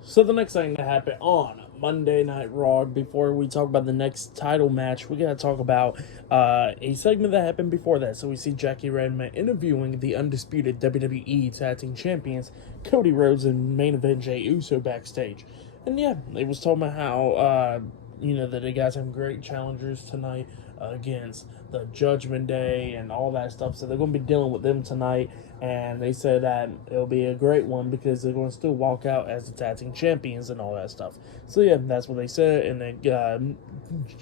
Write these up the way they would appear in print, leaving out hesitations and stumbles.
So the next thing that happened on Monday Night Raw, before we talk about the next title match, we gotta talk about a segment that happened before that. So we see Jackie Redman interviewing the undisputed WWE Tag Team Champions Cody Rhodes and main event Jey Uso backstage, and yeah, they was talking about how that they got some great challengers tonight against the Judgment Day and all that stuff. So they're going to be dealing with them tonight. And they said that it'll be a great one because they're going to still walk out as the tag team champions and all that stuff. So yeah, that's what they said. And then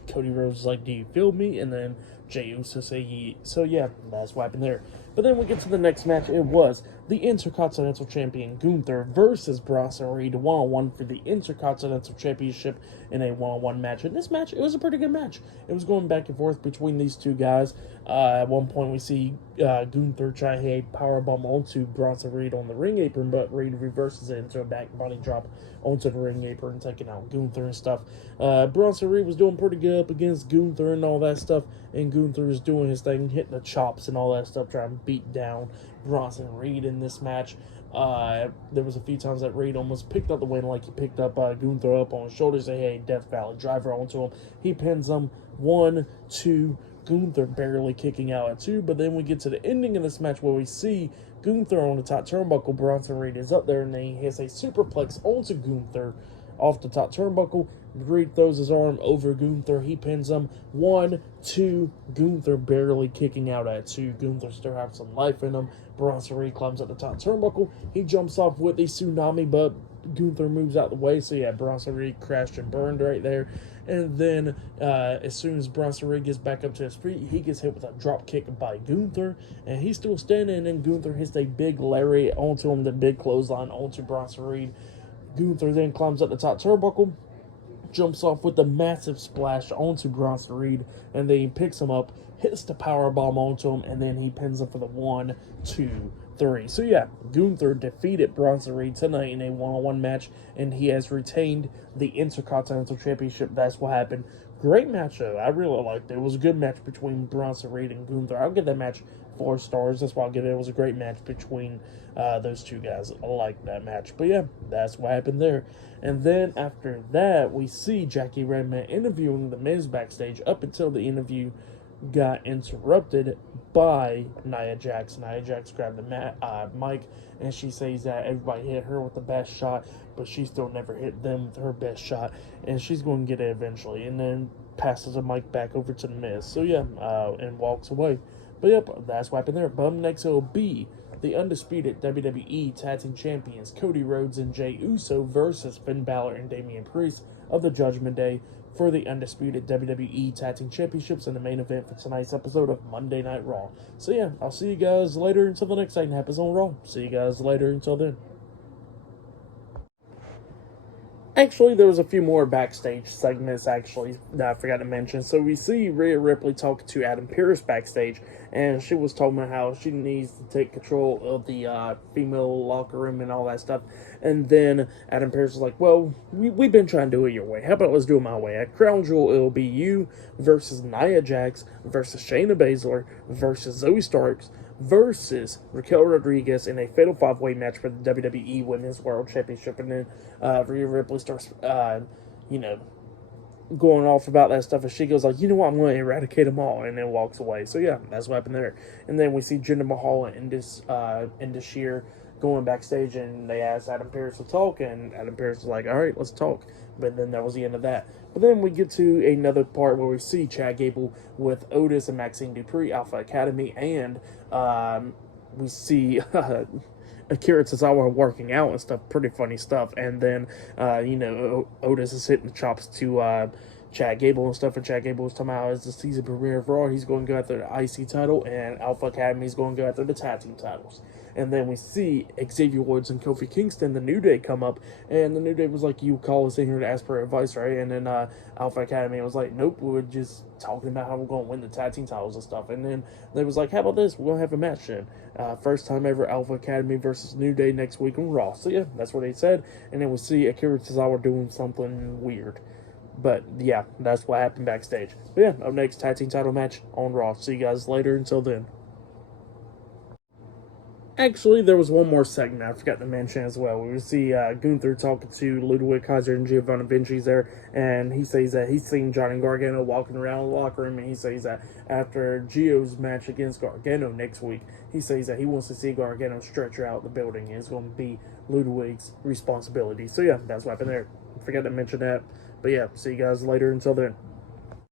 Cody Rhodes was like, "Do you feel me?" And then Jey Uso say, So yeah, that's what happened there. But then we get to the next match. It was the Intercontinental Champion Gunther versus Bronson Reed one-on-one for the Intercontinental Championship in a one-on-one match. And this match, it was a pretty good match. It was going back and forth between these two guys. At one point, we see Gunther try a powerbomb onto Bronson Reed on the ring apron, but Reed reverses it into a back body drop onto the ring apron, taking out Gunther and stuff. Bronson Reed was doing pretty good up against Gunther and all that stuff, and Gunther is doing his thing, hitting the chops and all that stuff, trying to beat down Bronson Reed in this match. There was a few times that Reed almost picked up the win, like he picked up Gunther up on his shoulders, a Death Valley driver onto him. He pins him 1-2. Gunther barely kicking out at 2, but then we get to the ending of this match where we see Gunther on the top turnbuckle. Bronson Reed is up there and then he hits a superplex onto Gunther off the top turnbuckle. Reed throws his arm over Gunther. He pins him 1-2. Gunther barely kicking out at 2. Gunther still has some life in him. Bronson Reed climbs at the top turnbuckle. He jumps off with the tsunami, but Gunther moves out the way. So yeah, Bronson Reed crashed and burned right there. And then as soon as Bronson Reed gets back up to his feet, he gets hit with a drop kick by Gunther. And he's still standing, and then Gunther hits a big lariat onto him, the big clothesline onto Bronson Reed. Gunther then climbs up the top turnbuckle, jumps off with a massive splash onto Bronson Reed, and then he picks him up, hits the power bomb onto him, and then he pins him for the 1-2-3. So yeah, Gunther defeated Bronson Reed tonight in a one-on-one match, and he has retained the Intercontinental Championship. That's what happened. Great match though. I really liked it. It was a good match between Bronson Reed and Gunther. I'll give that match 4 stars. That's why I'll give it. It was a great match between those two guys. I like that match. But yeah, that's what happened there. And then after that, we see Jackie Redman interviewing the Miz backstage up until the interview got interrupted by Nia Jax. Nia Jax grabbed the mic and she says that everybody hit her with the best shot, but she still never hit them with her best shot, and she's going to get it eventually. And then passes the mic back over to the Miz. So yeah, and walks away. But yep, that's what happened there. But next it'll be the undisputed WWE Tag Team Champions Cody Rhodes and Jey Uso versus Finn Balor and Damian Priest of the Judgment Day for the undisputed WWE Tag Team Championships in the main event for tonight's episode of Monday Night Raw. So yeah, I'll see you guys later until the next thing happens on Raw. See you guys later until then. Actually, there was a few more backstage segments, actually, that I forgot to mention. So we see Rhea Ripley talking to Adam Pearce backstage, and she was talking about how she needs to take control of the female locker room and all that stuff. And then Adam Pearce was like, well, we've been trying to do it your way. How about let's do it my way? At Crown Jewel, it'll be you versus Nia Jax versus Shayna Baszler versus Zoe Starks versus Raquel Rodriguez in a fatal 5-way match for the WWE Women's World Championship. And then Rhea Ripley starts, going off about that stuff, and she goes like, you know what, I'm going to eradicate them all, and then walks away. So yeah, that's what happened there. And then we see Jinder Mahal and Indus Sheer going backstage, and they asked Adam Pearce to talk, and Adam Pearce was like, all right, let's talk. But then that was the end of that. But then we get to another part where we see Chad Gable with Otis and Maxine Dupree, Alpha Academy, and we see Akira Tozawa working out and stuff, pretty funny stuff. And then, Otis is hitting the chops to Chad Gable and stuff, and Chad Gable was talking about as the season premiere of Raw, he's going to go after the IC title, and Alpha Academy is going to go after the tag team titles. And then we see Xavier Woods and Kofi Kingston, the New Day, come up, and the New Day was like, you call us in here to ask for advice, right? And then Alpha Academy was like, nope, we were just talking about how we're going to win the tag team titles and stuff. And then they was like, how about this? We're going to have a match then. First time ever, Alpha Academy versus New Day next week on Raw. So yeah, that's what they said. And then we see Akira Tozawa doing something weird. But yeah, that's what happened backstage. But yeah, up next, tag team title match on Raw. See you guys later. Until then. Actually, there was one more segment I forgot to mention as well. We see Gunther talking to Ludwig Kaiser and Giovanni Vinci's there, and he says that he's seen Johnny Gargano walking around the locker room, and he says that after Gio's match against Gargano next week, he says that he wants to see Gargano stretcher out the building, and it's going to be Ludwig's responsibility. So yeah, that's what happened there. Forgot to mention that. But yeah, see you guys later. Until then.